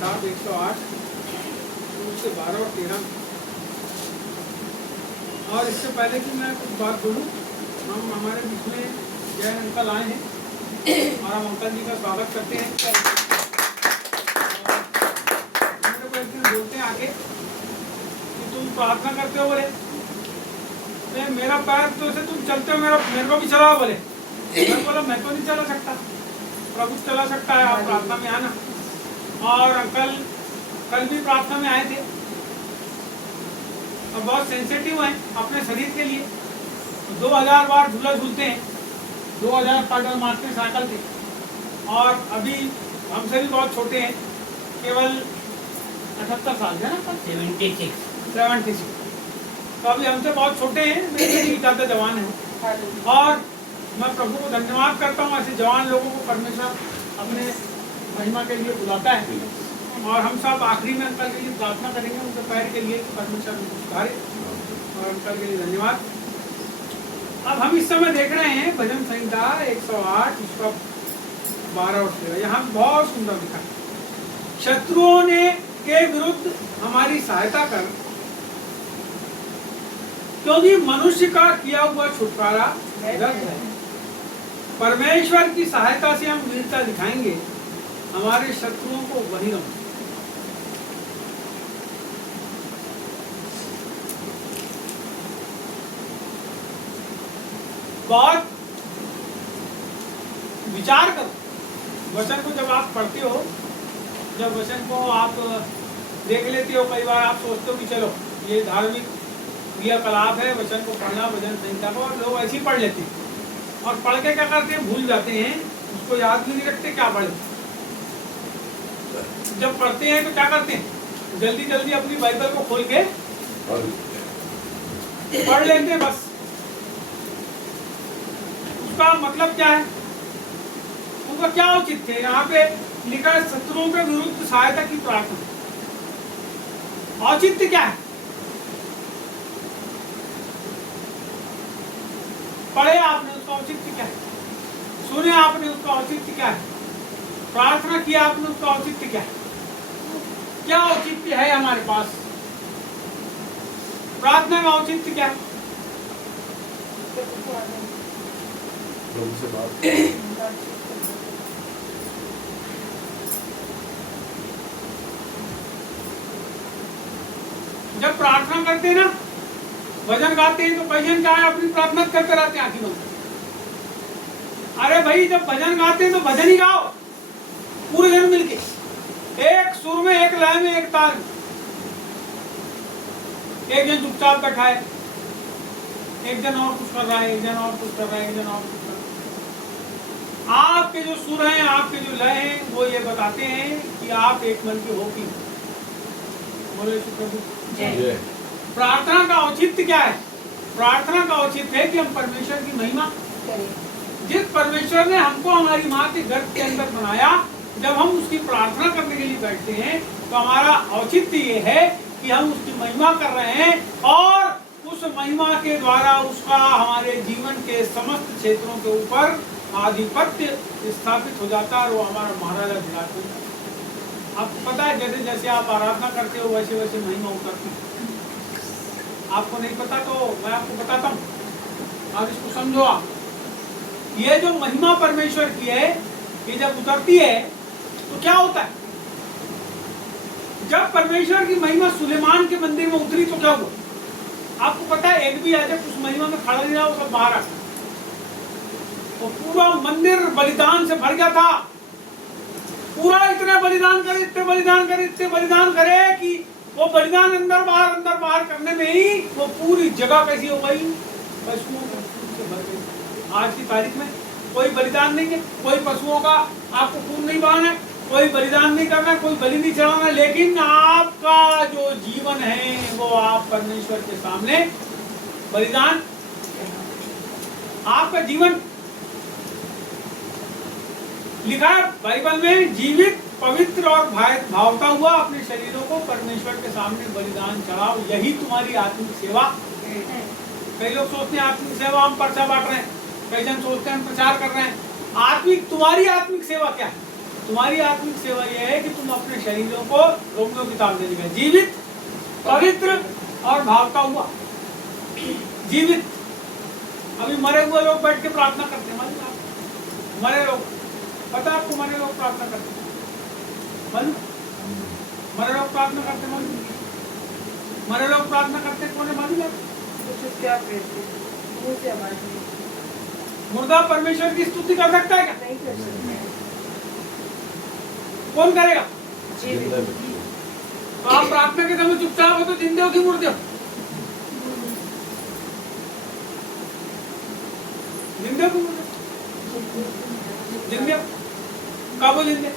साहब 108 से 12 और 13। और इससे पहले कि मैं कुछ बात बोलूँ, हम हमारे बीच में जैन अंकल आए हैं और हम अंकल जी का स्वागत करते हैं। मेरे को एक दिन बोलते हैं आके कि तुम प्रार्थना करते हो, बोले मेरा पैर तो से तुम चलते हो, मेरे को भी चलाओ। बोले मैं बोला मैं तो नहीं चला सकता, प्रभु चला सकता है, आप प्रार्थना में आना। और अंकल कल भी प्रार्थना में आए थे और बहुत सेंसिटिव हैं अपने शरीर के लिए। 2000 बार झूला झूलते हैं, 2000 पैडल मारते हैं साइकिल से। और अभी हमसे भी बहुत छोटे हैं, केवल 78 साल है ना, 76। तो अभी हमसे बहुत छोटे हैं, मेरे भी ज़्यादा जवान हैं। और मैं प्रभु को धन्यवाद करता हूँ, ऐसे जवान लोगों को परमेश्वर अपने महिमा के लिए बुलाता है। और हम सब आखिरी में अंकल के लिए प्रार्थना करेंगे, उनके पैर के लिए परमेश्वर सुधारे। और अंकल के लिए धन्यवाद। अब हम इस समय देख रहे हैं भजन संहिता 108 इसका 12 और 13। यहाँ बहुत सुंदर लिखा, शत्रुओं ने के विरुद्ध हमारी सहायता कर, क्योंकि मनुष्य का किया हुआ छुटकारा व्यर्थ है। परमेश्वर की सहायता से हम वीरता दिखाएंगे, हमारे शत्रुओं को वही रहो। बहुत विचार करो वचन को। जब आप पढ़ते हो, जब वचन को आप देख लेते हो, कई बार आप सोचते हो कि चलो ये धार्मिक क्रियाकलाप है, वचन को पढ़ना, भजन संहिता को, और लोग ऐसे ही पढ़ लेते हैं। और पढ़ के क्या करते हैं, भूल जाते हैं, उसको याद भी नहीं रखते क्या पढ़े। जब पढ़ते हैं तो क्या करते हैं, जल्दी जल्दी अपनी बाइबल को खोल के पढ़ लेते हैं बस। उसका मतलब क्या है, उनका क्या औचित्य है। यहाँ पे लिखा है शत्रुओं के विरुद्ध सहायता की प्रार्थना। औचित्य क्या है, पढ़े आपने, उसका औचित्य क्या है, सुने आपने, उसका औचित्य क्या है, प्रार्थना किया आपने, उसका औचित्य क्या है। क्या औचित्य है हमारे पास, प्रार्थना का औचित्य क्या है। प्रभु से बात। जब प्रार्थना करते हैं ना, भजन गाते हैं, तो भजन क्या है, अपनी प्रार्थना करते रहते हैं आखिर में। अरे भाई जब भजन गाते हैं तो भजन ही गाओ पूरे जन मिलके, एक सुर में, एक लय में, एक ताल में। एक जन चुपचाप बैठा है, एक जन और कुछ कर रहा है, एक जन और कुछ कर रहा है, एक जन और कुछ कर रहा है। आपके जो सुर हैं, आपके जो लय हैं, वो ये बताते हैं कि आप एक मन के हो कि। बोले प्रभु जय। प्रार्थना का औचित्य क्या है, प्रार्थना का औचित्य है कि हम परमेश्वर की महिमा करें। जिस परमेश्वर ने हमको हमारी माँ के गर्भ के अंदर बनाया, जब हम उसकी प्रार्थना करने के लिए बैठते हैं तो हमारा औचित्य ये है कि हम उसकी महिमा कर रहे हैं, और उस महिमा के द्वारा उसका हमारे जीवन के समस्त क्षेत्रों के ऊपर आधिपत्य स्थापित हो जाता है, और वो हमारा महाराजा विराट होता है। आपको पता है, जैसे जैसे आप आराधना करते हो वैसे वैसे महिमा उतरती है। आपको नहीं पता तो मैं आपको बताता हूँ, और इसको समझो आप। ये जो महिमा परमेश्वर की है, ये जब उतरती है तो क्या होता है। जब परमेश्वर की महिमा सुलेमान के मंदिर में उतरी तो क्या हुआ, आपको पता है। एक भी ऐसे उस महिमा में खड़ा नहीं रहा, वो सब बाहर आ गया। तो पूरा मंदिर बलिदान से भर गया था। पूरा इतने बलिदान करे, इतने बलिदान करे, इतने बलिदान करे कि वो बलिदान अंदर बाहर करने में ही वो पूरी जगह कैसी हो गई, पशुओं से भर गई। आज की तारीख में कोई बलिदान नहीं है, कोई पशुओं का आपको खून नहीं बहाना है, कोई बलिदान नहीं करना, कोई बलि नहीं चढ़ाना, लेकिन आपका जो जीवन है वो आप परमेश्वर के सामने बलिदान। आपका जीवन लिखा है बाइबल में, जीवित, पवित्र और भावता हुआ अपने शरीरों को परमेश्वर के सामने बलिदान चढ़ाओ, यही तुम्हारी आत्मिक सेवा। कई लोग सोचते हैं आत्मिक सेवा हम पर्चा बांट रहे हैं, कई जन सोचते हैं हम प्रचार कर रहे हैं। आत्मिक, तुम्हारी आत्मिक सेवा क्या है, तुम्हारी आत्मिक सेवा यह है कि तुम अपने शरीरों को रोमियो की ताब देने का जीवित, पवित्र और भावता हुआ। जीवित, अभी मरे हुए लोग बैठ के प्रार्थना करते हैं, मालूम आपको? मरे लोग, पता है आपको? मरे लोग प्रार्थना करते हैं, मालूम? मरे लोग प्रार्थना करते हैं, मालूम? मरे लोग प्रार्थना करते हैं, कौन है मालूम है? मुर्दा परमेश्वर की स्तुति कर सकता है क्या? नहीं कर सकते। कौन करेगा? जीवित। तो आप प्रार्थना के समय चुपचाप हो तो जिंदे हो कि मुर्दे हो? जिंदे हो कि मुर्दे हो? जिंदे हो। कब हो जिंदे?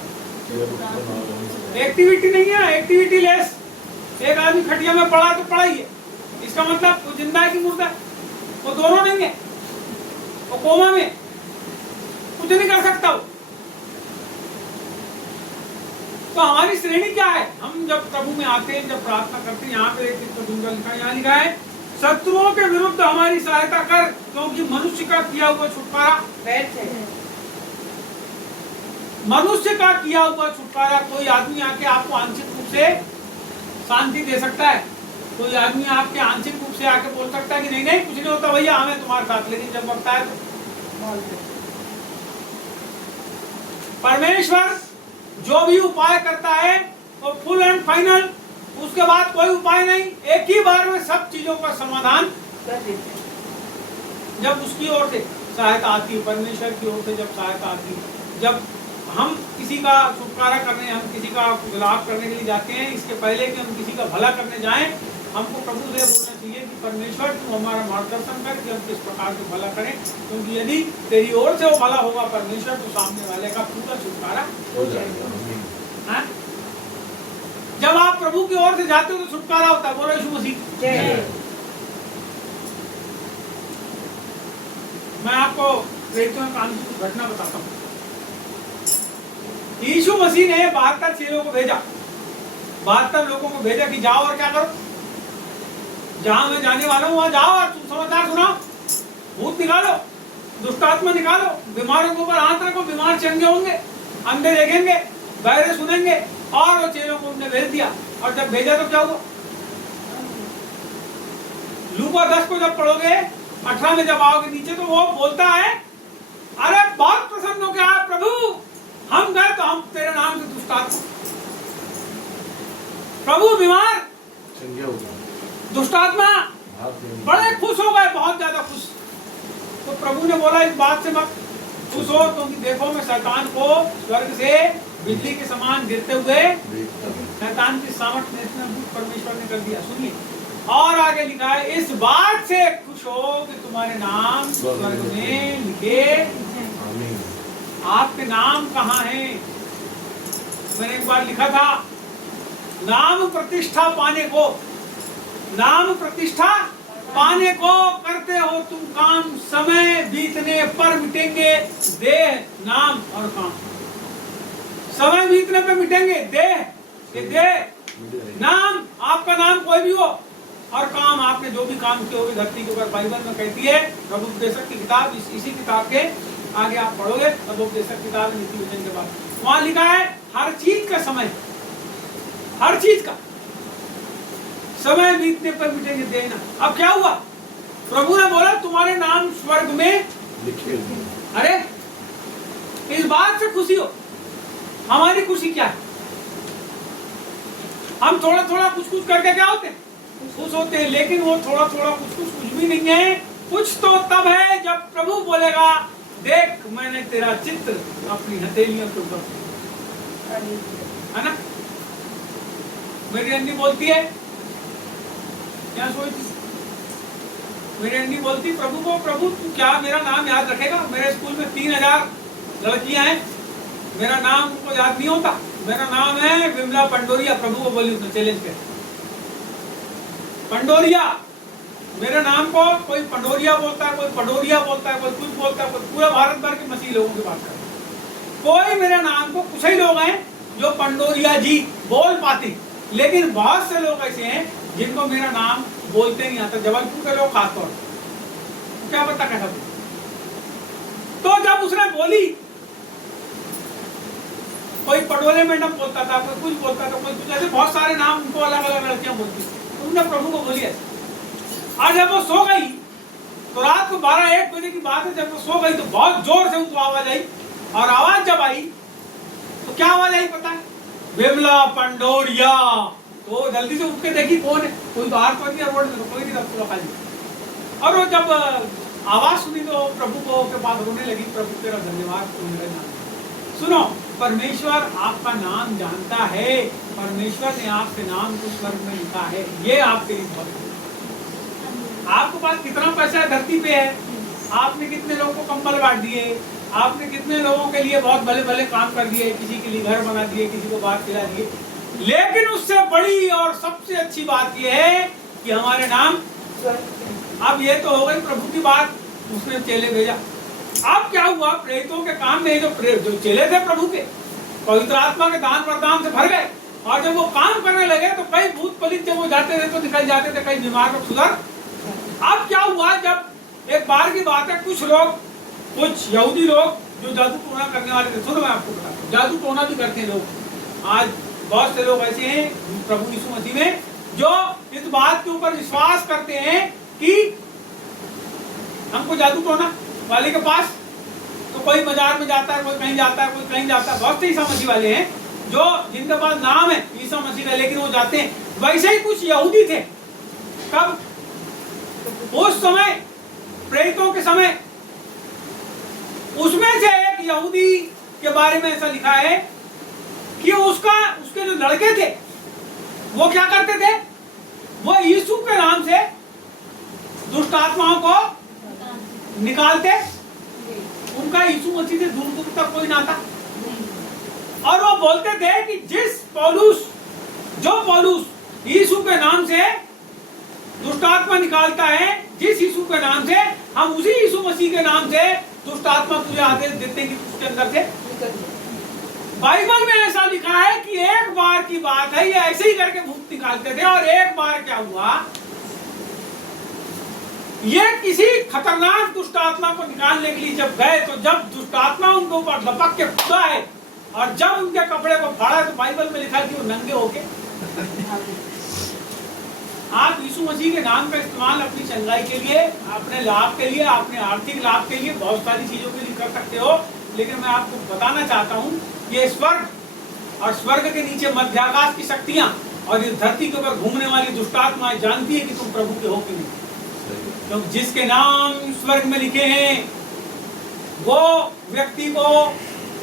एक्टिविटी नहीं है, एक्टिविटी लेस। एक आदमी खटिया में पड़ा तो पड़ा ही है, इसका मतलब वो जिंदा है कि मुर्दा है? वो दोनों नहीं है, वो कोमा में, कुछ नहीं कर सकता वो। तो हमारी श्रेणी क्या है? हम जब प्रभु में आते हैं, जब प्रार्थना करते हैं, यहाँ पे एक लिखा, यहाँ लिखा है, शत्रुओं के विरुद्ध हमारी सहायता कर, क्योंकि मनुष्य का किया हुआ छुटकारा व्यर्थ है। मनुष्य का किया हुआ छुटकारा, कोई आदमी आके आपको आंशिक रूप से शांति दे सकता है, कोई आदमी आपके आंशिक रूप से आके बोल सकता है कि नहीं नहीं कुछ नहीं होता भैया, हमें तुम्हारे साथ, लेकिन जब वक्त आए तो परमेश्वर जो भी उपाय करता है वो फुल एंड फाइनल, उसके बाद कोई उपाय नहीं, एक ही बार में सब चीजों का समाधान कर देते हैं। जब उसकी ओर से सहायता आती है, परमेश्वर की ओर से जब सहायता आती है, जब हम किसी का छुटकारा करने, हम किसी का लाभ करने के लिए जाते हैं, इसके पहले कि हम किसी का भला करने जाएं, हमको प्रभु से बोलना चाहिए कि परमेश्वर तू हमारा मार्गदर्शन कर कि हम किस प्रकार से भला करें, क्योंकि यदि तेरी ओर से वो भला होगा परमेश्वर, तो सामने वाले का पूरा छुटकारा हो जाएगा। जब आप प्रभु की ओर से जाते हो तो छुटकारा होता है। बोलो यीशु मसीह। मैं आपको प्रेरितों के काम की घटना बताता हूँ। यीशु मसीह ने 72 चेलों को भेजा, 72 लोगों को भेजा कि जाओ और क्या करो, जहां मैं जाने वाला हूं वहां जाओ और तुम समाचार सुनाओ, भूत निकालो, दुष्ट आत्मा निकालो, बीमारों के ऊपर हाथ रखो, बीमार चंगे होंगे, अंधे देखेंगे, बहरे सुनेंगे। और वो चेलों को उन्होंने भेज दिया। और जब भेजा तो क्या हुआ? लूका 10 को जब पढ़ोगे, 18 में जब आओगे नीचे, तो वो बोलता है, अरे बहुत प्रसन्न हो गया प्रभु, हम गए तो हम तेरे नाम से दुष्ट आत्मा, प्रभु बीमार दुष्ट आत्मा बड़े खुश हो गए, बहुत ज्यादा खुश। तो प्रभु ने बोला इस बात से मत खुश हो, क्योंकि देखो मैं शैतान को स्वर्ग से बिजली के समान गिरते हुए, शैतान की सामर्थ्य में परमेश्वर ने कर दिया। सुनिए और आगे लिखा है, इस बात से खुश हो कि तुम्हारे नाम स्वर्ग में लिखे। आपके नाम कहाँ हैं? मैंने एक बार लिखा था, नाम प्रतिष्ठा पाने को, नाम प्रतिष्ठा पाने को करते हो तुम काम, समय बीतने पर मिटेंगे देह, नाम और काम। समय बीतने पे मिटेंगे देह, नाम, आपका नाम कोई भी हो, और काम आपने जो भी काम किए होंगे धरती के ऊपर। बाइबल में कहती है, प्रभु उपदेशक की किताब, इसी किताब के आगे आप पढ़ोगे, प्रभु उपदेशक किताब नीति वचन के बाद वहां लिखा है हर चीज का समय, हर चीज का समय बीतने पर मिटेंगे देना। अब क्या हुआ? प्रभु ने बोला तुम्हारे नाम स्वर्ग में लिखे। अरे इस बात से खुशी हो। हमारी खुशी क्या है? हम थोड़ा थोड़ा कुछ कुछ करके क्या होते हैं? खुश होते हैं। लेकिन वो थोड़ा थोड़ा कुछ भी नहीं है। कुछ तो तब है जब प्रभु बोलेगा, देख मैंने तेरा चित्र अपनी हथेलियों के ऊपर, है ना? मेरी अंडी बोलती है, क्या सोचती? मेरी अंडी बोलती प्रभु को, प्रभु तू क्या मेरा नाम याद रखेगा? मेरे स्कूल में 3000 लड़कियां हैं, मेरा नाम उनको याद नहीं होता। मेरा नाम है विमला पंडोरिया। प्रभु को बोली, उसने चैलेंज किया, पंडोरिया। मेरे नाम को कोई पंडोरिया बोलता है, कोई पडोरिया बोलता है, कोई कुछ बोलता है, कोई पूरा भारत भर के मसीह लोगों की बात कर रहा है। कोई मेरे नाम को, कुछ ही लोग हैं जो पंडोरिया जी बोल पाते, लेकिन बहुत से लोग ऐसे हैं जिनको मेरा नाम बोलते नहीं आता। जबलपुर के लोग खासतौर पर, क्या पता कैसा बोल। तो जब उसने बोली कोई पटोले मैडम बोलता था, कोई कुछ बोलता था, कोई कुछ, ऐसे बहुत सारे नाम उनको अलग अलग लड़कियां बोलती थी। उन्होंने प्रभु को बोली ऐसे। आज जब वो सो गई तो रात को 12-1 बजे की बात है, जब वो सो गई तो बहुत जोर से उनको आवाज आई, और आवाज जब आई तो क्या आवाज आई पता है? विमला पंडोरिया। तो जल्दी से उठ के देखी कौन है, कोई बाहर तो नहीं, रोड में तो कोई नहीं, रखा खाली। और वो जब आवाज सुनी तो प्रभु को के पास रोने लगी, प्रभु तेरा धन्यवाद तू मेरे नाम। सुनो, परमेश्वर आपका नाम जानता है, परमेश्वर ने आपके नाम को स्वर्ग में लिखा है, ये आपके लिए बहुत है। आपके पास कितना पैसा है धरती पे है, आपने कितने लोगों को कंबल बांट दिए, आपने कितने लोगों के लिए बहुत भले भले काम कर दिए, किसी के लिए घर बना दिए, किसी को बात खिला दिए, लेकिन उससे बड़ी और सबसे अच्छी बात यह है कि हमारे नाम। अब ये तो हो गई प्रभु की बात, उसने चेले भेजा। अब क्या हुआ, प्रेरितों के काम में जो चेले थे प्रभु के, पवित्र आत्मा के दान वरदान से भर गए, और जब वो काम करने लगे तो कई भूत पलित जब वो जाते थे तो निकल जाते थे, कई बीमार लोग सुधर। अब क्या हुआ, जब एक बार की बात है, कुछ यहूदी लोग जो जादू टोना करने वाले थे, सुनो मैं आपको बताता हूँ, जादू टोना भी करते हैं लोग। आज बहुत से लोग ऐसे हैं प्रभु यीशु मसीह में जो इस बात के ऊपर विश्वास करते हैं कि हमको जादू टोना वाले के पास, तो कोई बाजार में जाता है, कोई कहीं जाता है, कोई कहीं जाता है। बहुत से ईसा मसीह वाले हैं जो जिनके पास नाम है ईसा मसीह का, लेकिन वो जाते हैं। वैसे ही कुछ यहूदी थे, कब? उस समय प्रेरितों के समय। उसमें से एक यहूदी के बारे में ऐसा लिखा है कि उसके जो लड़के थे वो क्या करते थे, वो यीशु के नाम से दुष्ट आत्माओं को निकालते। उनका यीशु मसीह से दूर दूर तक कोई नाता, और वो बोलते थे कि जो पौलुस यीशु के नाम से दुष्ट आत्मा निकालता है, जिस यीशु के नाम से, हम उसी यीशु मसीह के नाम से दुष्ट आत्मा तुझे आदेश देते हैं कि उसके अंदर से। बाइबल में ऐसा लिखा है कि एक बार की बात है, ये ऐसे ही करके भूत निकालते थे, और एक बार क्या हुआ, ये किसी खतरनाक दुष्ट आत्मा को निकालने के लिए जब गए, तो जब दुष्ट आत्मा उनके ऊपर लपक के कूदा है और जब उनके कपड़े को फाड़ा, तो बाइबल में लिखा है कि वो नंगे हो गए। आप यीशु मसीह के नाम का इस्तेमाल अपनी चंगाई के लिए, अपने लाभ के लिए, अपने आर्थिक लाभ के लिए, बहुत सारी चीजों के लिए कर सकते हो, लेकिन मैं आपको बताना चाहता हूँ, ये स्वर्ग और स्वर्ग के नीचे मध्याकाश की शक्तियां और इस धरती के ऊपर घूमने वाली दुष्टात्माएं जानती है कि तुम प्रभु के हो कि नहीं। तो जिसके नाम स्वर्ग में लिखे हैं वो व्यक्ति को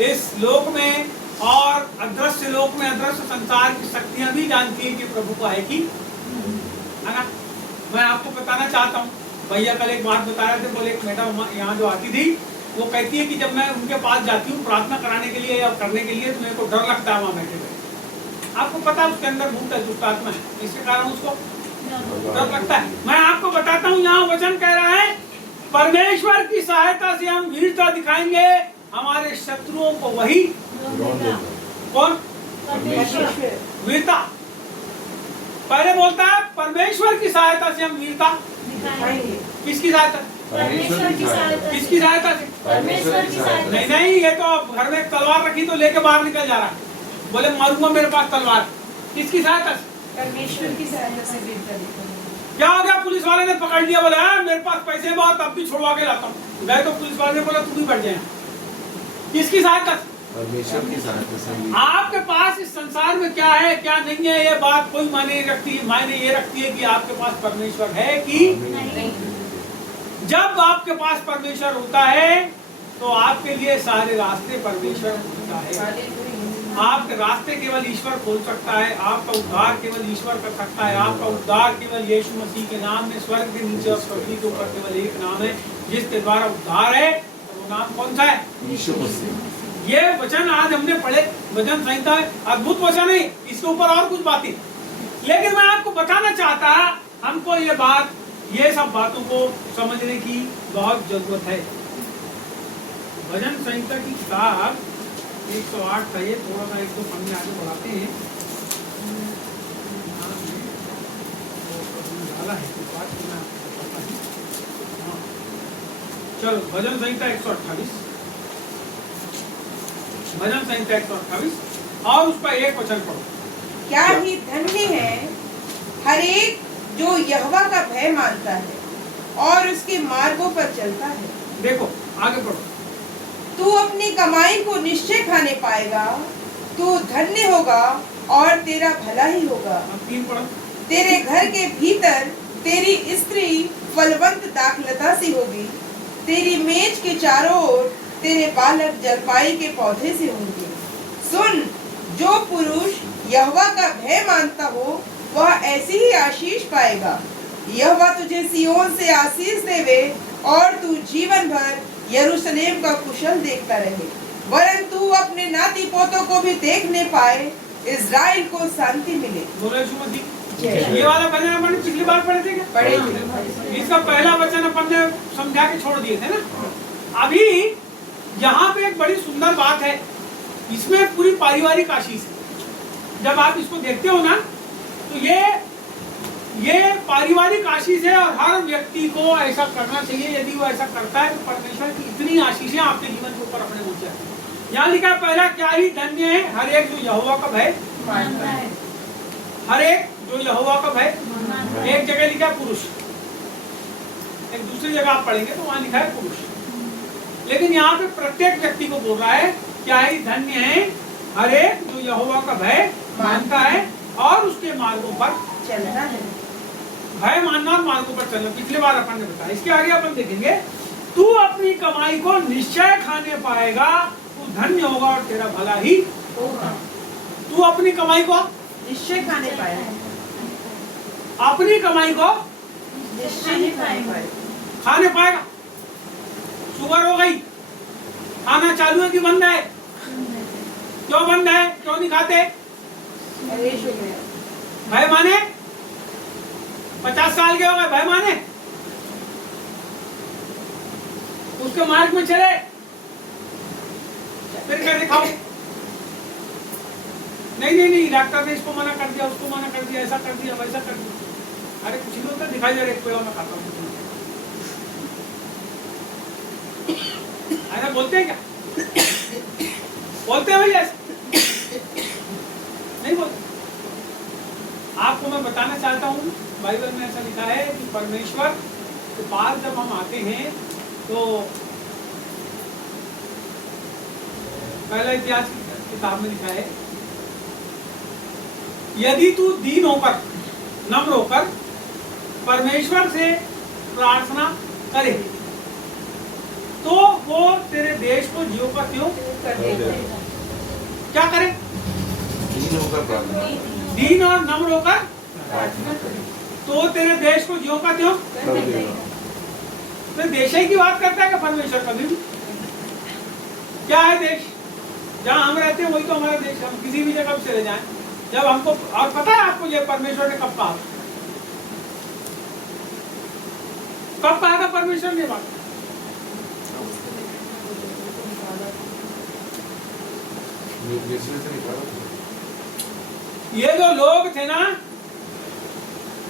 इस लोक में और अदृश्य लोक में, अदृश्य संसार की शक्तियां भी जानती है कि प्रभु का है कि, है ना। मैं आपको बताना चाहता हूँ, भैया कल एक बात बता रहे थे, बोले एक मैडम यहाँ जो आती थी, वो कहती है कि जब मैं उनके पास जाती हूँ प्रार्थना कराने के लिए या करने के लिए, तो मेरे को डर लगता है वहाँ बैठे बैठे। आपको पता है उसके अंदर भूत है, दुष्ट आत्मा है, इसके कारण उसको डर लगता है। मैं आपको बताता हूँ, यहाँ वचन कह रहा है परमेश्वर की सहायता से हम वीरता दिखाएंगे, हमारे शत्रुओं को वही कौन वीरता पहले बोलता है, परमेश्वर की सहायता से हम वीरता दिखाएंगे। किसकी सहायता? परमेश्वर की सहायता। किसकी सहायता से? परमेश्वर की सहायता। नहीं नहीं, ये तो घर में एक तलवार रखी तो लेके बाहर निकल जा रहा है, बोले मारूंगा मेरे पास तलवार। किसकी सहायता से? परमेश्वर की सहायता से वीरता दिखाएंगे। क्या हो गया, पुलिस वाले ने पकड़ लिया, बोला मेरे पास पैसे बहुत, अब भी छुड़वा के लाता हूँ। गए तो पुलिस वाले ने बोला तू भी बढ़ जाए। किसकी सहायता से? परमेश्वर की सहायता से। आपके पास इस संसार में क्या है क्या नहीं है, ये बात कोई मायने रखती है। मायने ये रखती है कि आपके पास परमेश्वर है कि नहीं। जब आपके पास परमेश्वर होता है तो आपके लिए सारे रास्ते परमेश्वर होता है। आपके रास्ते केवल ईश्वर खोल सकता है, आपका उद्धार केवल ईश्वर कर सकता है। आपका उद्धार केवल यीशु मसीह के नाम में, स्वर्ग के नीचे और पृथ्वी के ऊपर केवल एक नाम है जिसके द्वारा उद्धार है, तो वो नाम कौन सा है? यीशु मसीह। ये वचन आज हमने पढ़े, वचन संहिता है, अद्भुत वचन है, इसके ऊपर और कुछ बातें, लेकिन मैं आपको बताना चाहता, हमको ये बात, ये सब बातों को समझने की बहुत जरूरत है। भजन संहिता की किताब 108 था, ये थोड़ा सा इसको पढ़ने आगे बढ़ाते हैं। चलो भजन संहिता 128, भजन संहिता 128 और उसका एक वचन पढ़ो। क्या ही धन्य है हर एक जो यहोवा का भय मानता है और उसके मार्गों पर चलता है। देखो आगे पढ़ो। तू अपनी कमाई को निश्चय खाने पाएगा, तू धन्य होगा और तेरा भला ही होगा। अब 3 पढ़ो। तेरे घर के भीतर तेरी स्त्री फलवंत दाखलता सी होगी, तेरी मेज के चारों ओर तेरे बालक जलपाई के पौधे से होंगे। सुन, जो पुरुष यहोवा का भय मानता हो वह ऐसी ही आशीष पाएगा। यहोवा तुझे सिय्योन से आशीष देवे और तू जीवन भर यरूशलेम का कुशल देखता रहे, वरन तू अपने नाती पोतों को भी देखने पाए, इज़राइल को शांति मिले। बोलो यीशु मसीह। जय। ये वाला वचन अपन ने पिछली बार पढ़े थे क्या? पढ़े थे। इसका पहला वचन अपन ने समझा के छोड़ दिए थे ना। अभी यहाँ पे एक बड़ी सुंदर बात है, इसमें पूरी पारिवारिक आशीष है। जब आप इसको देखते हो ना तो ये पारिवारिक आशीष है और हर व्यक्ति को ऐसा करना चाहिए। यदि वो ऐसा करता है तो परमेश्वर की इतनी आशीषें आपके जीवन के ऊपर अपने पहुंच जाती है। यहाँ लिखा है पहला, क्या ही धन्य है हर एक जो यहोवा का भय मानता है। हर एक जो यहोवा का भय। मानता है। एक जगह लिखा है पुरुष, एक दूसरी जगह आप पढ़ेंगे तो वहां लिखा है पुरुष, लेकिन यहाँ पे प्रत्येक व्यक्ति को बोल रहा है क्या ही धन्य है हर एक जो यहोवा का भय मानता है और उसके मार्गों पर चलना है। भय मानना और मार्गों पर चलना पिछली बार अपन ने बताया। इसके आगे अपन देखेंगे, तू अपनी कमाई को निश्चय खाने पाएगा, तू धन्य होगा और तेरा भला ही होगा। तू अपनी कमाई को निश्चय खाने पाएगा। अपनी कमाई को निश्चय खाने पाएगा। खाने पाएगा। शुगर हो गई, खाना चालू है कि बंद है? क्यों बंद है? क्यों नहीं खाते? नरेश हो गया। भय माने 50 साल के हो गए, भय माने उसके मार्ग में चले, फिर कैसे खाओ? नहीं, डॉक्टर ने इसको मना कर दिया, उसको मना कर दिया, ऐसा कर दिया, वैसा कर दिया। अरे कुछ नहीं होता, दिखाई दे रहा है, पेड़ों में खाता हूँ। ऐसा बोलते हैं क्या? बोलते हैं भैया? नहीं बोलते। आपको मैं बताना चाहता हूँ, बाइबल में ऐसा लिखा है कि परमेश्वर के पास जब हम आते हैं तो पहला इतिहास की किताब में लिखा है, यदि तू दीन होकर नम्र होकर परमेश्वर से प्रार्थना करे तो वो तेरे देश को ज्यों का त्यों कर देगा। क्या करे? दीन होकर प्रार्थना दीन और नम्र होकर प्रार्थना करें तो तेरे देश को ज्यों का त्यों। कर देगा। तो देश ही की बात करता है कि परमेश्वर कभी भी? क्या है देश? जहाँ हम रहते हैं वही तो हमारा देश है। हम किसी भी जगह चले जाएं, जब हमको, और पता है आपको ये परमेश्वर ने कब कहा था परमेश्वर ने बात? ये जो लोग थे ना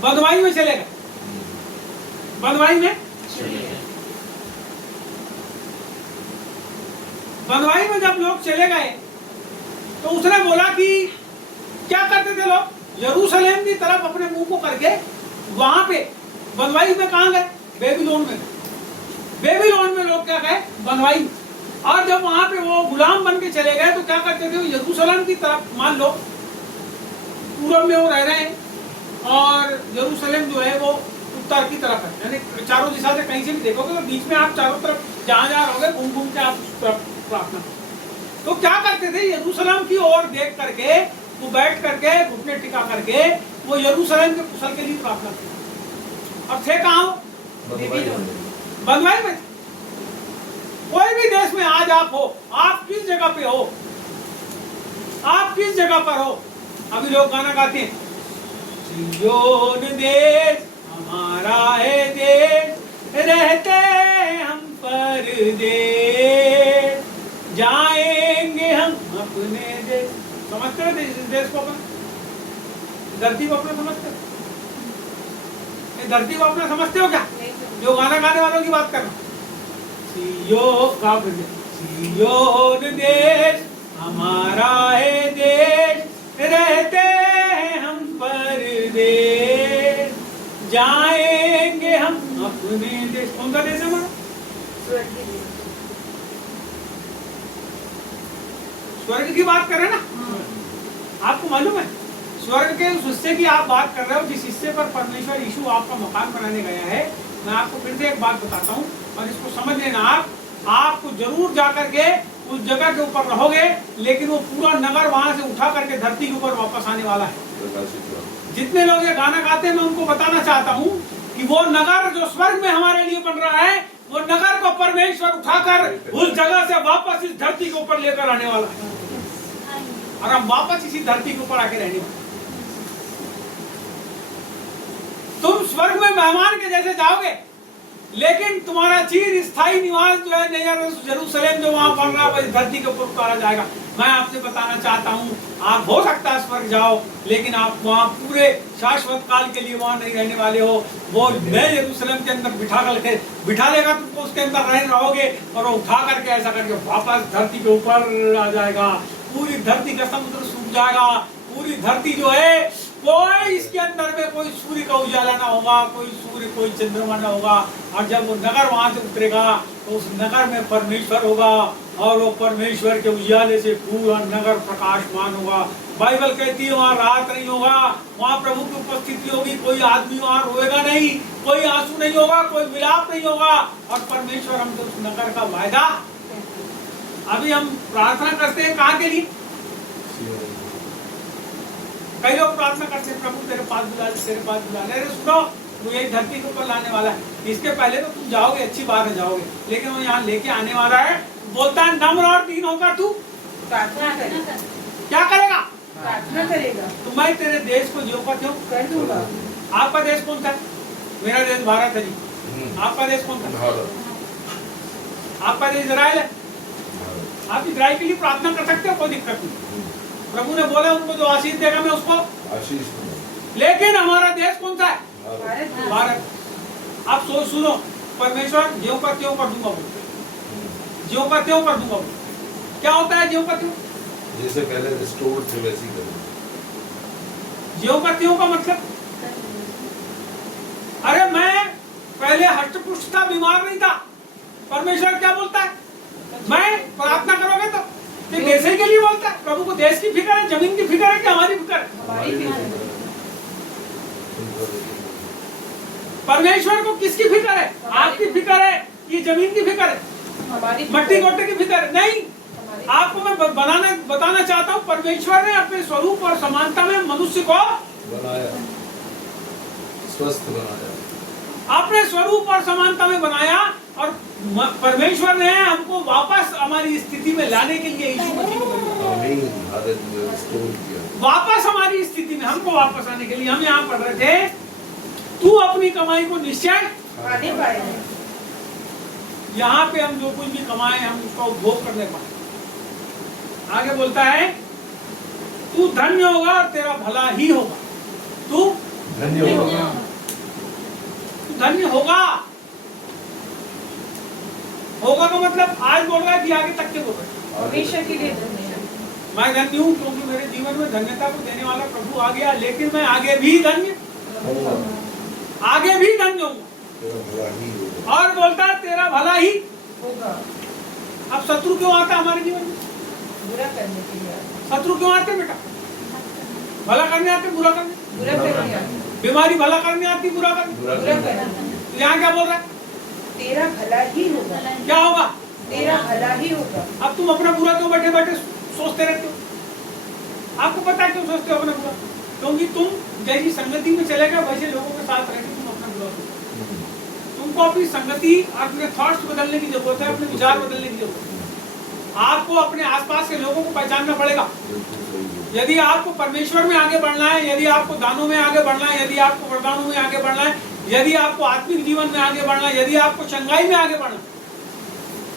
बंधुआई में चले गए, बंधुआई में जब लोग चले गए तो उसने बोला कि क्या करते थे लोग? यरूशलेम की तरफ अपने मुंह को करके वहां पे बंधुआई में कहां गए? बेबीलोन में। बेबीलोन में लोग क्या गए? बंधुआई। और जब वहां पे वो गुलाम बन के चले गए तो क्या करते थे? वो यरूशलेम की तरफ, मान लो पूरब में वो रह रहे हैं और यरूशलेम जो है वो उत्तर की तरफ है, यानी चारों दिशा से कहीं से भी देखोगे तो बीच में आप चारों तरफ जहां जहां रहोगे घूम घूम के आप प्रार्थना। तो क्या करते थे? यरूशलेम की ओर देख करके वो बैठ करके घुटने टिका करके वो यरूशलेम के कुशल के लिए प्रार्थना करते। अब थे कहाँ? बंधुआई में। कोई भी देश में आज आप हो, आप किस जगह पे हो, आप किस जगह पर हो? अभी लोग गाना गाते हैं, सिय्योन देश हमारा है देश, रहते हम परदेश, जाएंगे हम अपने देश। समझते हो देश को अपना, धरती को अपना समझते हो? धरती को अपना समझते हो क्या? जो गाना गाने वालों की बात कर रहा हूं। सिय्योन देश हमारा है देश, रहते हैं हम परदेश, जाएंगे हम अपने देश। कौन सा देश है हमारा? स्वर्ग की बात कर रहे हैं ना। आपको मालूम है स्वर्ग के उस हिस्से की आप बात कर रहे हो जिस हिस्से पर परमेश्वर यीशु आपका मकान बनाने गया है। मैं आपको फिर से एक बात बताता हूँ और इसको समझ लेना। आपको जरूर जाकर के उस जगह के ऊपर रहोगे, लेकिन वो पूरा नगर वहां से उठा करके धरती के ऊपर वापस आने वाला है। जितने लोग ये गाना गाते हैं मैं उनको बताना चाहता हूँ कि वो नगर जो स्वर्ग में हमारे लिए बन रहा है, वो नगर को परमेश्वर उठाकर उस जगह से वापस इस धरती के ऊपर लेकर आने वाला है और हम वापस इसी धरती के ऊपर आके रहने वाले। तुम स्वर्ग में मेहमान के जैसे जाओगे, लेकिन तुम्हारा चिर स्थायी निवास जो है नया यरूशलेम जो वहां बन रहा है वही धरती के ऊपर उतारा जाएगा। मैं आपसे बताना चाहता हूँ आप हो सकता है स्वर्ग जाओ, लेकिन आप वहाँ पूरे शाश्वत काल के लिए वहां नहीं रहने वाले हो। वो नए यरूशलेम के अंदर बिठा लेगा तुमको, उसके अंदर रहोगे और वो उठा करके ऐसा करके वापस धरती के ऊपर आ जाएगा। पूरी धरती का समुद्र सूख जाएगा। पूरी धरती जो है कोई इसके अंदर में कोई सूर्य का उजाला ना होगा, कोई सूर्य कोई चंद्रमा ना होगा। और जब वो नगर वहां से उतरेगा तो उस नगर में परमेश्वर होगा और वो परमेश्वर के उजाले से पूरा नगर प्रकाशमान होगा। बाइबल कहती है वहाँ रात नहीं होगा, वहाँ प्रभु की उपस्थिति होगी। कोई आदमी वहाँ रोएगा नहीं, कोई आंसू नहीं होगा, कोई विलाप नहीं होगा। और परमेश्वर हमको उस नगर का वायदा। अभी हम प्रार्थना करते हैं कहाँ के लिए? कई लोग प्रार्थना करते हैं प्रभु तेरे पास बुला ले, तेरे पास बुला ले। अरे सुनो, वो यही धरती के ऊपर लाने वाला है। इसके पहले तो तुम जाओगे, अच्छी बात है जाओगे, लेकिन वो यहाँ लेके आने वाला है। बोलता है नम्र और दीन होकर तू प्रार्थना करेगा। क्या करेगा? प्रार्थना करेगा। तो मैं तेरे देश को ज्यों का त्यों कर दूंगा। आपका देश कौन सा है? मेरा देश भारत है जी। आपका देश कौन सा? आपका देश इजराइल है। आप इजराइल के लिए प्रार्थना कर सकते हो, कोई दिक्कत नहीं। प्रभु ने बोला उनको जो आशीष देगा मैं उसको आशीष दूंगा। लेकिन हमारा देश कौन सा है? भारत। आप सोच सुनो, परमेश्वर ज्यों का त्यों कर दूंगा, ज्यों का त्यों कर दूंगा। क्या होता है ज्यों का त्यों? जैसे पहले रिस्टोर्ड थे वैसे ही करेंगे। ज्यों का त्यों का मतलब, अरे मैं पहले हष्ट-पुष्ट था, बीमार नहीं था। परमेश्वर क्या बोलता है? मैं प्रार्थना करोगे तो देश के लिए बोलता है। प्रभु को देश की फिक्र है, जमीन की फिक्र है कि हमारी फिक्र है? परमेश्वर को किसकी फिक्र है? आपकी फिक्र है? ये जमीन की फिक्र है? मट्टी गोटे की फिक्र है? नहीं। आपको मैं बताना चाहता हूँ परमेश्वर ने अपने स्वरूप और समानता में मनुष्य को बनाया, स्वस्थ बनाया, अपने स्वरूप और समानता में बनाया। और परमेश्वर ने हमको वापस हमारी स्थिति में लाने के लिए यीशु मसीह को वापस हमारी स्थिति में हमको वापस आने के लिए हम यहाँ पढ़ रहे थे, तू अपनी कमाई को निश्चय पाने पाएगा। यहाँ पे हम जो कुछ भी कमाए हम उसका उपभोग करने पाए। आगे बोलता है तू धन्य होगा और तेरा भला ही होगा। तू धन्य होगा, तू धन्य होगा। होगा का मतलब आज बोल रहा है कि आगे तक के बोल रहा है। हमेशा के लिए धन्य। मैं धन्य हूँ क्योंकि मेरे जीवन में धन्यता को देने वाला प्रभु आ गया, लेकिन मैं आगे भी धन्य, आगे भी धन्य हूँ। और बोलता है तेरा भला ही होगा। अब शत्रु क्यों आता है हमारे जीवन में? बुरा करने के लिए। शत्रु क्यों आते बेटा? भला करने आते, बुरा करने? बुरा करने आते। बीमारी भला करने आती, बुरा करने? बुरा करने। तो यहाँ क्या बोल रहा है? तेरा भला ही होगा। क्या होगा? तेरा भला ही होगा। अब तुम अपना बुरा क्यों बैठे बैठे सोचते रहते हो? आपको पता है क्यों सोचते हो अपना बुरा? क्योंकि तुम जैसी संगति में चले गए वैसे लोगों के साथ रहकर तुम अपना बुरा सोचते हो। तुमको अपनी संगति, अपने थॉट्स बदलने की जरूरत है, अपने विचार बदलने की जरूरत है। आपको अपने आसपास के लोगों को पहचानना पड़ेगा। यदि आपको परमेश्वर में आगे बढ़ना है, यदि आपको दानों में आगे बढ़ना है, यदि आपको वरदानों में आगे बढ़ना है, यदि आपको आत्मिक जीवन में आगे बढ़ना है, यदि आपको चंगाई में आगे बढ़ना,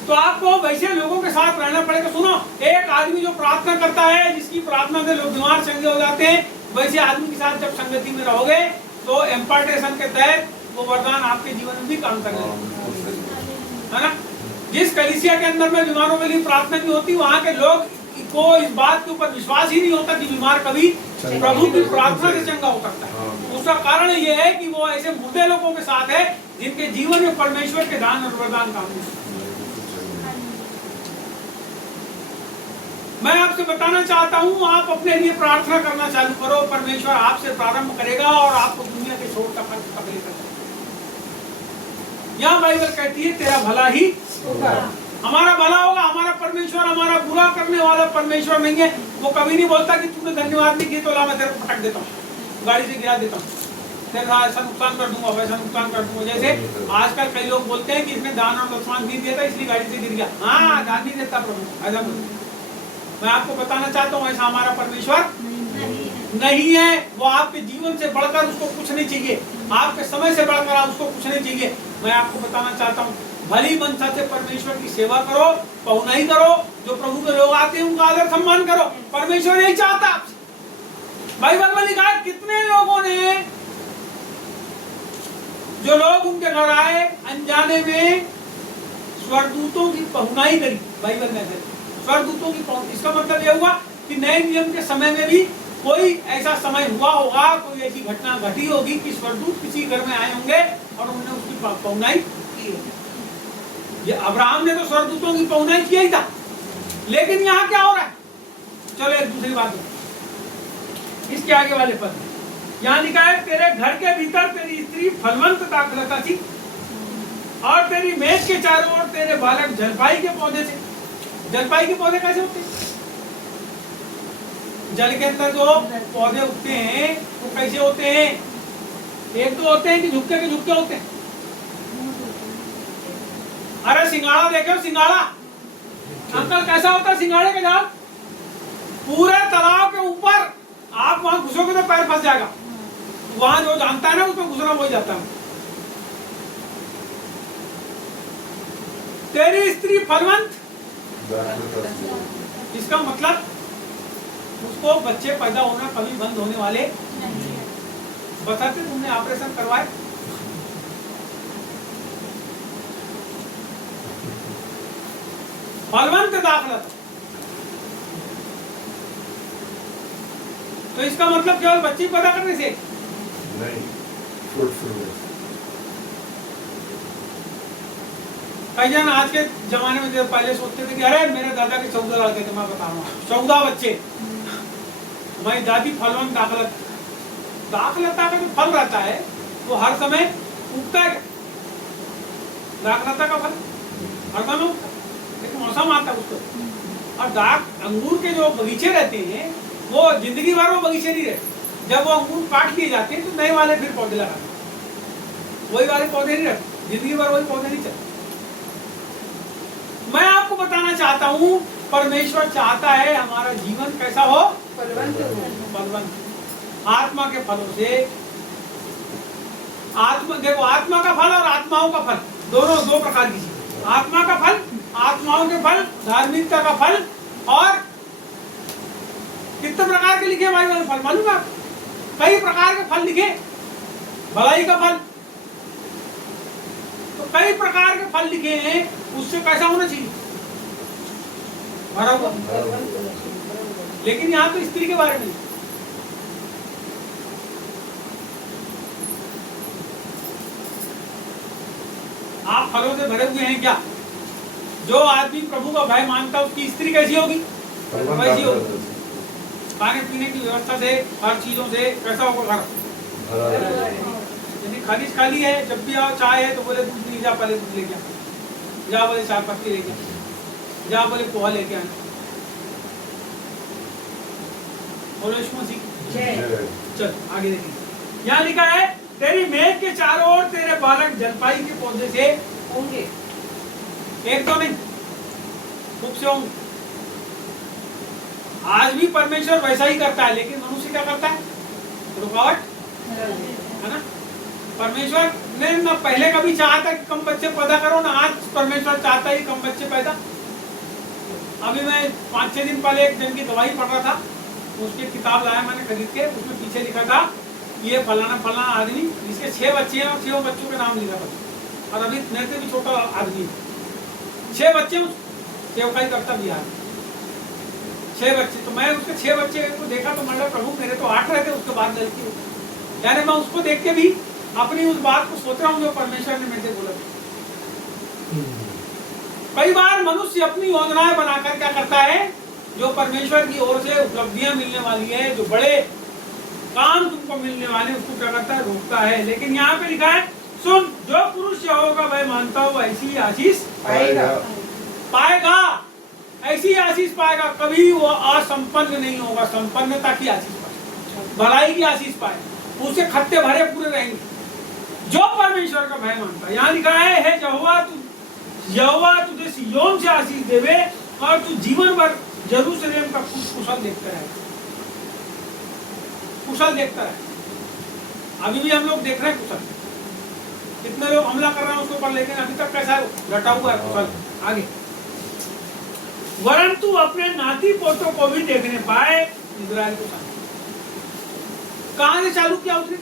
तो आपको वैसे लोगों के साथ रहना पड़ेगा। सुनो, एक आदमी जो प्रार्थना करता है, जिसकी प्रार्थना से लोग बीमार चंगे हो जाते हैं, वैसे आदमी के साथ जब संगति में रहोगे तो इम्पार्टेशन के तहत वो वरदान आपके जीवन में भी काम करने लगेगा, है ना? जिस कलीसिया के अंदर में बीमारों के लिए प्रार्थना नहीं होती, वहाँ के लोग उसको इस बात के ऊपर विश्वास ही नहीं होता कि बीमार कभी प्रभु की प्रार्थना से चंगा हो सकता है। उसका कारण ये है कि वो ऐसे मुर्दे लोगों के साथ है जिनके जीवन में परमेश्वर के दान और वरदान काम नहीं। मैं आपसे बताना चाहता हूं, आप अपने लिए प्रार्थना करना चालू करो, परमेश्वर आपसे प्रारंभ करेगा और आपको दुनिया के छोर तक लेकर जाएगा। यहाँ बाइबल कहती है तेरा भला ही होगा, हमारा भला होगा। हमारा परमेश्वर हमारा बुरा करने वाला परमेश्वर नहीं है। वो कभी नहीं बोलता कि तूने धन्यवाद नहीं किया तो ला मैं तेरे को पटक देता हूँ, गाड़ी से गिरा देता हूँ, तेरा ऐसा नुकसान कर दूंगा, वैसा नुकसान कर दूंगा। जैसे आजकल कई लोग बोलते हैं कि इसने दान और दशमांश नहीं दिया था इसलिए गाड़ी से गिर गया। हाँ, दान नहीं देता प्रभु, ऐसा मैं आपको बताना चाहता हूँ ऐसा हमारा परमेश्वर नहीं है। वो आपके जीवन से बढ़कर उसको कुछ नहीं चाहिए, आपके समय से बढ़कर उसको कुछ नहीं चाहिए। मैं आपको बताना चाहता हूँ भली मनसा से परमेश्वर की सेवा करो, पहुनाई करो, जो प्रभु के लोग आते हैं उनका आदर सम्मान करो। परमेश्वर यही चाहता आपसे। बाइबल में लिखा है कितने लोगों ने, जो लोग उनके घर आए अनजाने में स्वर्गदूतों की पहुनाई करी। बाइबल में स्वर्गदूतों की पहुनाई, इसका मतलब यह हुआ कि नए नियम के समय में भी कोई ऐसा समय हुआ होगा, कोई ऐसी घटना घटी होगी कि स्वर्गदूत किसी घर में आए होंगे और उन्होंने उसकी पहुनाई की। ये अब्राहम ने तो स्वर्गदूतों की पहुनाई किया ही था। लेकिन यहाँ क्या हो रहा है, चलो एक दूसरी बात है। इसके आगे वाले पद यहाँ लिखा है तेरे घर के भीतर तेरी स्त्री फलवंत दाखलता थी और तेरी मेज के चारों ओर तेरे बालक जलपाई के पौधे से। जलपाई के पौधे कैसे होते हैं? जल के अंदर जो पौधे उगते हैं वो कैसे होते हैं? एक तो होते हैं कि झुकते के झुकते होते हैं। अरे सिंगाड़ा देखे, सिंगाड़ा अंकल कैसा होता है सिंगाड़े का जाल? पूरे तालाब के ऊपर आप वहां घुसोगे तो पैर फंस जाएगा। वहां जो जानता है ना उसमें घुसना हो जाता है। तेरी स्त्री फलवंत, इसका मतलब उसको बच्चे पैदा होना कभी बंद होने वाले बताते। तुमने ऑपरेशन करवाए, फलवंत दाखलता, तो इसका मतलब केवल बच्चे पैदा करने से नहीं, फ्रूटफुलनेस। कई जन आज के जमाने में जो पहले सोचते थे कि अरे मेरे दादा के 14 लड़के थे, मैं बता रहा हूँ 14 बच्चे, हमारी दादी फलवंत दाखलता का जो फल रहता है वो हर समय उगता है। दाखलता का फल हर समय उगता है, एक मौसम आता है उसको। और अंगूर के जो बगीचे रहते हैं वो जिंदगी भर वो बगीचे नहीं रहते। जब वो अंगूर काट लिए जाते हैं तो नए वाले फिर पौधे लगाते हैं, वही वाले पौधे नहीं रहते, जिंदगी भर वही पौधे नहीं चलते। मैं आपको बताना चाहता हूँ परमेश्वर चाहता है हमारा जीवन कैसा हो, फलवंत, आत्मा के फलों से। आत्मा देखो, आत्मा का फल और आत्माओं का फल दोनों दो प्रकार की चीज। आत्मा का फल, आत्माओं के फल, धार्मिकता का फल। और कितने प्रकार के लिखे भाई वाले फल मालूम है आपको? कई प्रकार के फल लिखे। भलाई का फल, तो कई प्रकार के फल लिखे हैं। उससे कैसा होना चाहिए, भरा हुआ। लेकिन यहाँ तो स्त्री के बारे में, आप फलों से भरे हुए हैं क्या? जो आदमी प्रभु का भय मानता है उसकी स्त्री कैसी होगी, वैसी होगी। खाने पीने की व्यवस्था से, हर चीजों से कैसा होगा घर? यदि खाली है, जब भी आओ चाय है तो बोले दूध नहीं, जा पहले दूध लेके आ, जा बोले चाय पत्ती लेके आ, जा बोले पोहा लेके आना। बोलो यीशु मसीह। चल आगे देखिए, यहाँ लिखा है तेरी मेज के चारों ओर तेरे बालक जलपाई के पौधे से होंगे। एक तो नहीं, खूब से होंगे। आज भी परमेश्वर वैसा ही करता है, लेकिन मनुष्य क्या करता है, रुकावट है ना। परमेश्वर ने ना पहले कभी चाहा था कि कम बच्चे पैदा करो, ना आज परमेश्वर चाहता है कम बच्चे पैदा। अभी मैं 5-6 दिन पहले एक जन की गवाही पढ़ रहा था, उसकी किताब लाया मैंने खरीद के। उसमें पीछे लिखा था ये फलाना आदमी जिसके 6 बच्चे हैं और 6 बच्चों के नाम लिखा था। और अभी मेरे से भी छोटा आदमी, 6 बच्चे, सेवकाई करता बिहार, 6 बच्चे, तो मैं उसके 6 बच्चे को देखा तो मतलब प्रभु मेरे तो 8 रहे थे, उसके बाद गलती हो गई। यानी मैं उसको देख के भी अपनी उस बात को सोच रहा हूँ जो परमेश्वर ने मेरे से बोला था। कई बार मनुष्य अपनी योजनाएं बनाकर क्या करता है, जो परमेश्वर की ओर से उपलब्धियां मिलने वाली है, जो बड़े काम तुमको मिलने वाले, उसको क्या करता है, रोकता है। लेकिन यहाँ पे लिखा है, सुन, जो पुरुष यहोवा का भय मानता हो ऐसी आशीष पाएगा, ऐसी आशीष पाएगा। कभी वो असंपन्न नहीं होगा, संपन्नता की आशीष पाएगा, भलाई की आशीष पाएगा, उससे खत्ते भरे पूरे रहेंगे जो परमेश्वर का भय मानता है। यहाँ लिखा है, हे यहोवा तुझे सिय्योन से आशीष देवे और तू जीवन भर यरूशलेम का कुशल देखता रहे, कुशल देखता रहे। अभी भी हम लोग देख रहे हैं कुशल, कितने लोग हमला कर रहे हैं उसके ऊपर, लेकिन अभी तक कैसा घटा हुआ है कुशल। आगे, वरन तू अपने नाती पोतों को भी देखने पाए। इजराइल को कहां से चालू किया उसने,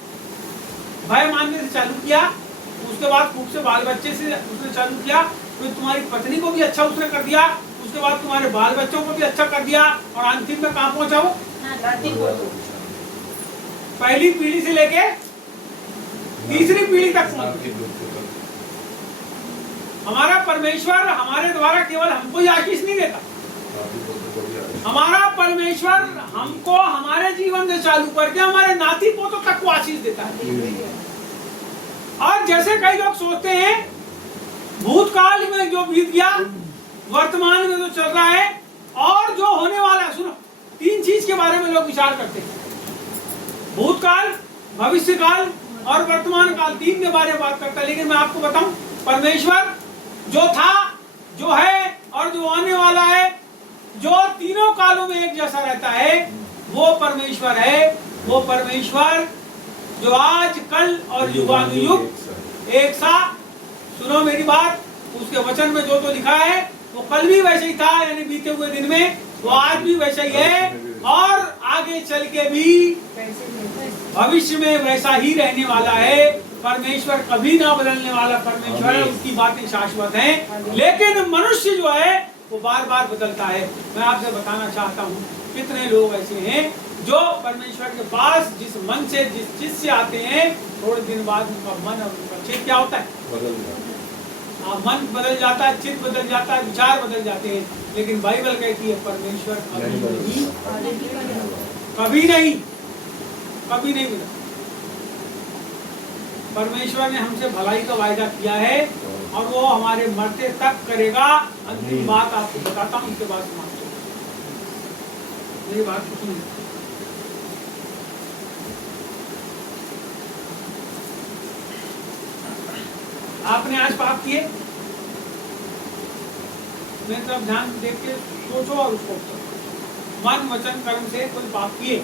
भय मानने से चालू किया, उसके बाद खूब से बाल बच्चे से उसने चालू किया, फिर तुम्हारी पत्नी को भी अच्छा उसने कर दिया, उसके बाद तुम्हारे बाल बच्चों को भी अच्छा कर दिया, और अंतिम में कहां पहुंचा वो, पहली पीढ़ी से लेके तीसरी पीढ़ी तक पहुंचा। हमारा परमेश्वर हमारे द्वारा केवल हमको ही आशीष नहीं देता, हमारा परमेश्वर हमको हमारे जीवन से चालू करके हमारे नाती पोतों तक को आशीष देता है। और जैसे कई लोग सोचते हैं भूतकाल में जो बीत गया, वर्तमान में जो चल रहा है और जो होने वाला है, सुनो, 3 चीज के बारे में लोग विचार करते हैं, भूतकाल, भविष्य काल और वर्तमान काल, 3 के बारे में बात करता है। लेकिन मैं आपको बताऊं, परमेश्वर जो था, जो है और जो आने वाला है, जो तीनों कालों में एक जैसा रहता है, वो परमेश्वर है। वो परमेश्वर जो आज, कल और युगानुयुग एक सा, सुनो मेरी बात, उसके वचन में जो लिखा है वो कल भी वैसे ही था, यानी बीते हुए दिन में, वो आज भी वैसा ही है, और आगे चल के भी भविष्य में वैसा ही रहने वाला है। परमेश्वर कभी ना बदलने वाला परमेश्वर है, उसकी बातें शाश्वत हैं। लेकिन मनुष्य जो है वो बार बार बदलता है। मैं आपसे बताना चाहता हूँ, कितने लोग ऐसे हैं जो परमेश्वर के पास जिस मन से, जिस चीज से आते हैं, थोड़े दिन बाद उनका मन और उनका चित्त क्या होता है, मन बदल जाता है, चित्त बदल जाता है, विचार बदल जाते हैं। लेकिन बाइबल कहती है परमेश्वर कभी नहीं, कभी नहीं, कभी नहीं बदला। परमेश्वर ने हमसे भलाई का वायदा किया है और वो हमारे मरते तक करेगा। अंतिम बात आपको बताता हूँ, उसके बाद समाप्त होगा। मेरी बात को सुनिए, आपने आज पाप किए, मेरी तरफ ध्यान देख के सोचो और उसको मन वचन कर्म से कोई पाप किए,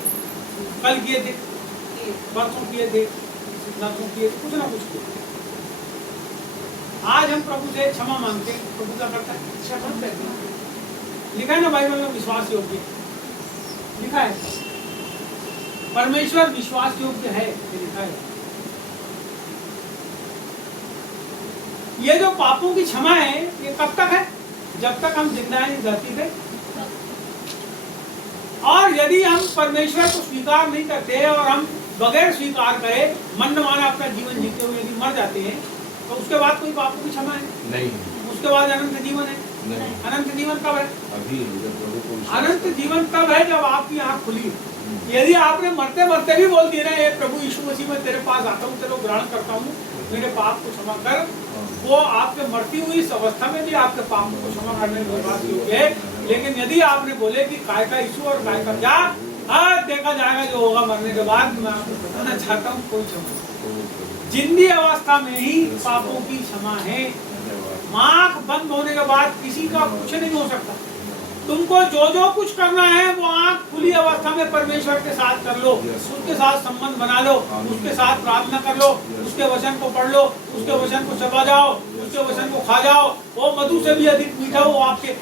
कल किए थे, परसों किए थे, नरसों किए थे, कुछ ना कुछ किए। आज हम प्रभु से क्षमा मांगते हैं, प्रभु क्या करता है, क्षमा करता है। लिखा है ना बाइबल में, विश्वास योग्य, लिखा है परमेश्वर विश्वास योग्य है, लिखा है। ये जो पापों की क्षमा है, ये कब तक है, जब तक हम जिंदा हैं धरती पे। और यदि हम परमेश्वर को स्वीकार नहीं करते और हम बगैर स्वीकार करे मन माना अपना जीवन जीते हुए यदि मर जाते हैं, तो उसके बाद कोई पापों की क्षमा है नहीं, उसके बाद अनंत जीवन है नहीं। अनंत जीवन कब है, अभी अनंत जीवन तब है जब आपकी आंख खुली। यदि आपने मरते मरते भी बोल दिया ना, प्रभु यीशु मसीह में तेरे पास आता हूँ, तेरे ग्रहण करता हूँ, मेरे पाप को क्षमा कर, वो आपके मरती हुई इस अवस्था में भी आपके पाप को क्षमा करने की बात योग्य है। लेकिन यदि आपने बोले कि काय का यीशु और काय का क्या, देखा जाएगा जो होगा मरने के बाद। मैं आपको बताना चाहता हूँ, कोई क्षमा, जिंदी अवस्था में ही पापों की क्षमा है। आँख बंद होने के बाद किसी का कुछ नहीं हो सकता। तुमको जो जो कुछ करना है वो आँख खुली अवस्था में परमेश्वर के साथ कर लो, उसके साथ संबंध बना लो, उसके साथ प्रार्थना कर लो, उसके वचन को पढ़ लो, उसके वचन को चबा जाओ, उसके वचन को खा जाओ। वो मधु से भी अधिक मीठा वो आपके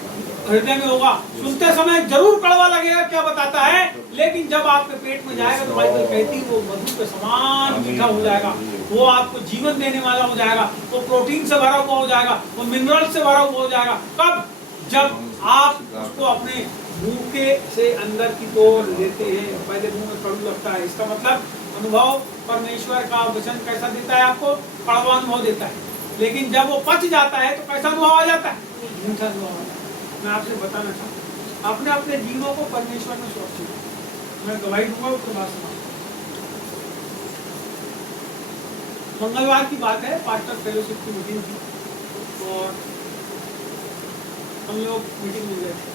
हृदय में होगा। सुनते समय जरूर कड़वा लगेगा, क्या बताता है, लेकिन जब आपके पेट में जाएगा तो बाइबल कहती है वो मधु के समान मीठा हो जाएगा। वो आपको जीवन देने वाला हो जाएगा, वो प्रोटीन से भरा हुआ हो जाएगा, वो मिनरल से भरा हुआ हो जाएगा। कब, जब आप उसको अपने मुंह के से अंदर की तो लेते हैं, पहले मुंह में कड़ू लगता है। इसका मतलब अनुभव परमेश्वर का वचन कैसा देता है आपको? कड़वा अनुभव देता है। लेकिन जब वो पच जाता है तो कैसा अनुभव आ जाता है? मीठा अनुभव आ जाता है। मैं आपसे बताना चाहता हूँ, अपने अपने जीवों को परमेश्वर में सुरक्षित। मैं गवाही दूंगा उसके बाद सुना। मंगलवार की बात है, पास्टर फेलोशिप की मीटिंग थी और हम लोग मीटिंग में गए थे।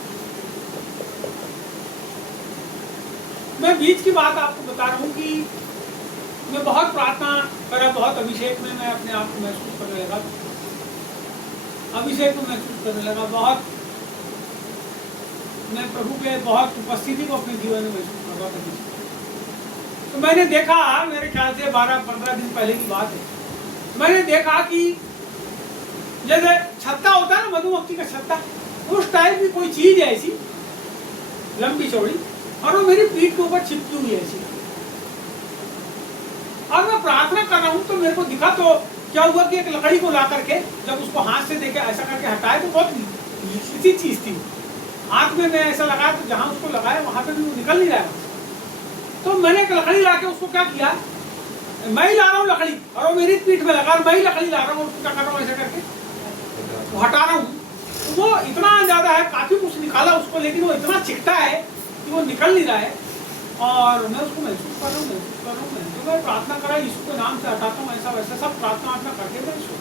मैं बीच की बात आपको बता रहा हूँ कि मैं बहुत प्रार्थना करा, बहुत अभिषेक में मैं अपने आप को महसूस करने लगा, अभिषेक में महसूस करने लगा, बहुत मैं प्रभु के बहुत उपस्थिति को अपने जीवन में महसूस कर रहा था। तो मैंने देखा, मेरे ख्याल से 12-15 दिन पहले की बात है, मैंने देखा कि जैसे छत्ता होता है ना, मधुमक्खी का छत्ता, उस टाइप की कोई चीज है ऐसी लंबी चौड़ी, और वो मेरी पीठ के ऊपर चिपकी हुई है ऐसी। और मैं प्रार्थना कर रहा हूँ तो मेरे को दिखा, तो क्या हुआ कि एक लकड़ी को ला करके जब उसको हाथ से देखे ऐसा करके हटाए तो बहुत इसी चीज थी। हाथ में मैं ऐसा लगाया तो जहां उसको लगाया वहां पे भी वो निकल नहीं रहा है। तो मैंने एक लकड़ी ला के उसको क्या किया, मैं ही ला रहा हूँ लकड़ी और वो मेरी पीठ में लगा, और मैं ही लकड़ी ला रहा हूँ, उसको क्या कर रहा हूँ ऐसा करके वो हटा रहा हूँ। तो वो इतना ज्यादा है, काफी कुछ निकाला उसको, लेकिन वो इतना चिकटा है कि वो निकल नहीं रहा है। और मैं उसको महसूस कर रहा हूँ। तो मैं प्रार्थना करा, यीशु के नाम से हटाता हूँ, ऐसा वैसा सब प्रार्थना करके मैं सो।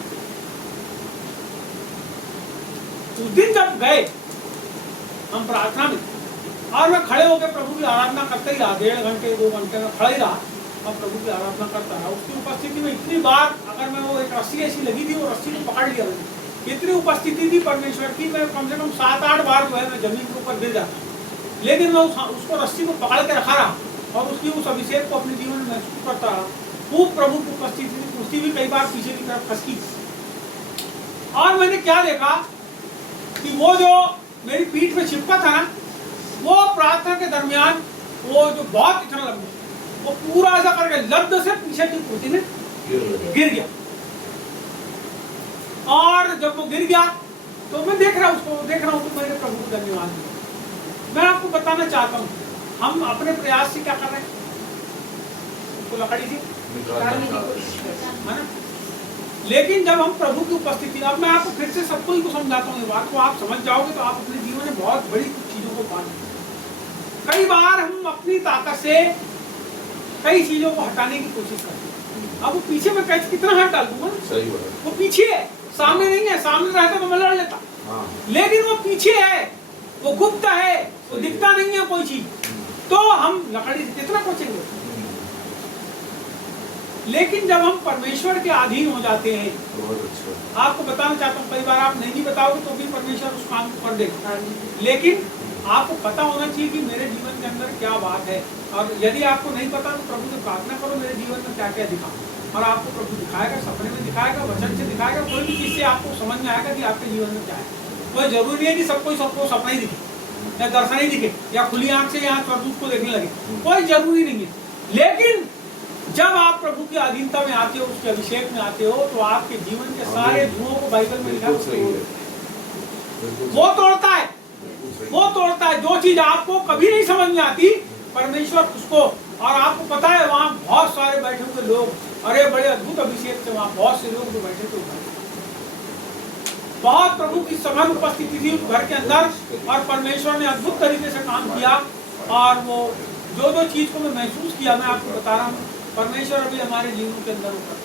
उस दिन जब गए हम प्रार्थना में, और मैं खड़े होकर प्रभु की आराधना करते ही रहा, 1.5 घंटे 2 घंटे में खड़े रहा और प्रभु की आराधना करता रहा। उसकी उपस्थिति में इतनी बार, अगर मैं वो एक रस्सी ऐसी लगी थी, वो रस्सी को पकड़ लिया मैंने, इतनी उपस्थिति थी परमेश्वर की, मैं कम से कम 7-8 बार जो है मैं जमीन के ऊपर गिर जाता, लेकिन मैं उसको रस्सी को पकड़ के रखा रहा और उसकी उस अभिषेक को अपने जीवन में महसूस करता रहा। खूब प्रभु की उपस्थिति थी, कुर्सी भी कई बार पीछे की तरफ खसकी। और मैंने क्या देखा कि वो जो मेरी पीठ में चिपका था ना, वो प्रार्थना के दरमियान वो जो बहुत इतना लंबा, वो पूरा ऐसा करके लब्ध से पीछे की कुर्सी में गिर गया। और जब वो गिर गया तो मैं देख रहा हूँ तो मेरे प्रभु को धन्यवाद। मैं आपको बताना चाहता हूँ, हम अपने प्रयास से क्या कर रहे हैं, उसको लकड़ी से है ना, लेकिन जब हम प्रभु की उपस्थिति, अब मैं आपको फिर से सबको ही को समझाता हूँ, ये बात को आप समझ जाओगे तो आप अपने जीवन में बहुत बड़ी चीजों को पाएंगे। कई बार हम अपनी ताकत से कई चीजों को हटाने की कोशिश करते हैं। अब वो पीछे में कैसे कितना हाथ डाल दूंगा, सही बात है, वो पीछे है, सामने नहीं है। सामने रहता तो मैं लड़ लेता, लेकिन वो पीछे है, वो गुप्त है, वो दिखता नहीं है कोई चीज, तो हम लकड़ी से कितना कोचेंगे। लेकिन जब हम परमेश्वर के अधीन हो जाते हैं, आपको बताना चाहता हूँ, कई बार आप नहीं बताओगे तो भी परमेश्वर उस काम को कर देगा, लेकिन आपको पता होना चाहिए कि मेरे जीवन के अंदर क्या बात है। और यदि आपको नहीं पता तो प्रभु से प्रार्थना करो, मेरे जीवन में क्या क्या दिखा, और आपको प्रभु दिखाएगा, सपने में दिखाएगा, वचन से दिखाएगा, कोई भी चीज से आपको समझ में आएगा कि आपके जीवन में क्या है। कोई जरूरी है कि सबको सपना ही दिखे या दर्शन ही दिखे या खुली आंख से यहाँ स्वर्गदूत को देखने लगे, कोई जरूरी नहीं है। लेकिन जब आप प्रभु की अधीनता में आते हो, उसके अभिषेक में आते हो, तो आपके जीवन के सारे धुओं को बाइबल में लिखा है, वो तोड़ता है। जो चीज आपको कभी नहीं समझ में आती, परमेश्वर उसको, और आपको पता है वहाँ बहुत सारे बैठे हुए लोग, अरे बड़े अद्भुत अभिषेक थे वहाँ, बहुत से लोग जो बैठे थे, बहुत प्रभु की समान उपस्थिति थी उस घर के अंदर, और परमेश्वर ने अद्भुत तरीके से काम किया। और वो जो चीज को मैं महसूस किया, मैं आपको बता रहा हूँ, परमेश्वर अभी हमारे जीवन के अंदर होता है।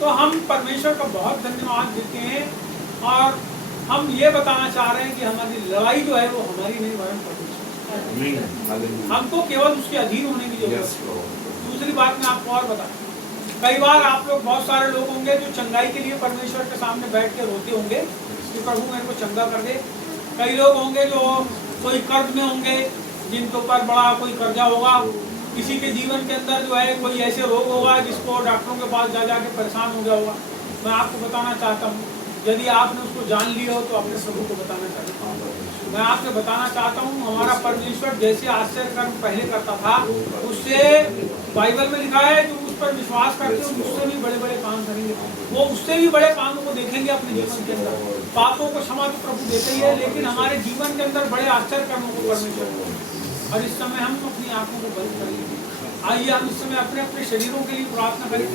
तो हम परमेश्वर का बहुत धन्यवाद देते हैं, और हम ये बताना चाह रहे हैं कि हमारी लड़ाई जो है वो हमारी नहीं, वरन परमेश्वर। हमको केवल उसके अधीन होने की जरूरत है। दूसरी बात मैं आपको और बता, कई बार आप लोग, बहुत सारे लोग होंगे जो चंगाई के लिए परमेश्वर के सामने बैठ के रोते होंगे कि प्रभु मेरे को चंगा कर दे। कई लोग होंगे जो कोई कर्ज में होंगे, जिनके ऊपर बड़ा कोई कर्जा होगा, किसी के जीवन के अंदर जो है कोई ऐसे रोग होगा जिसको डॉक्टरों के पास जा जाके परेशान हो गया होगा। मैं आपको बताना चाहता हूँ, यदि आपने उसको जान लिया हो तो अपने प्रभु को बताना चाहता हूँ। मैं आपसे बताना चाहता हूँ, हमारा परमेश्वर जैसे आश्चर्य कर्म पहले करता था, उससे बाइबल में लिखा है जो उस पर विश्वास करते हैं उससे भी बड़े बड़े काम करेंगे, वो उससे भी बड़े कामों को देखेंगे अपने जीवन के अंदर। पापों को क्षमा तो प्रभु देते ही है, लेकिन हमारे जीवन के अंदर बड़े आश्चर्य कर्मों को परमेश्वर करेंगे। और इस समय हम अपनी आंखों को बंद करेंगे। आइए हम इस समय अपने अपने शरीरों के लिए प्रार्थना करें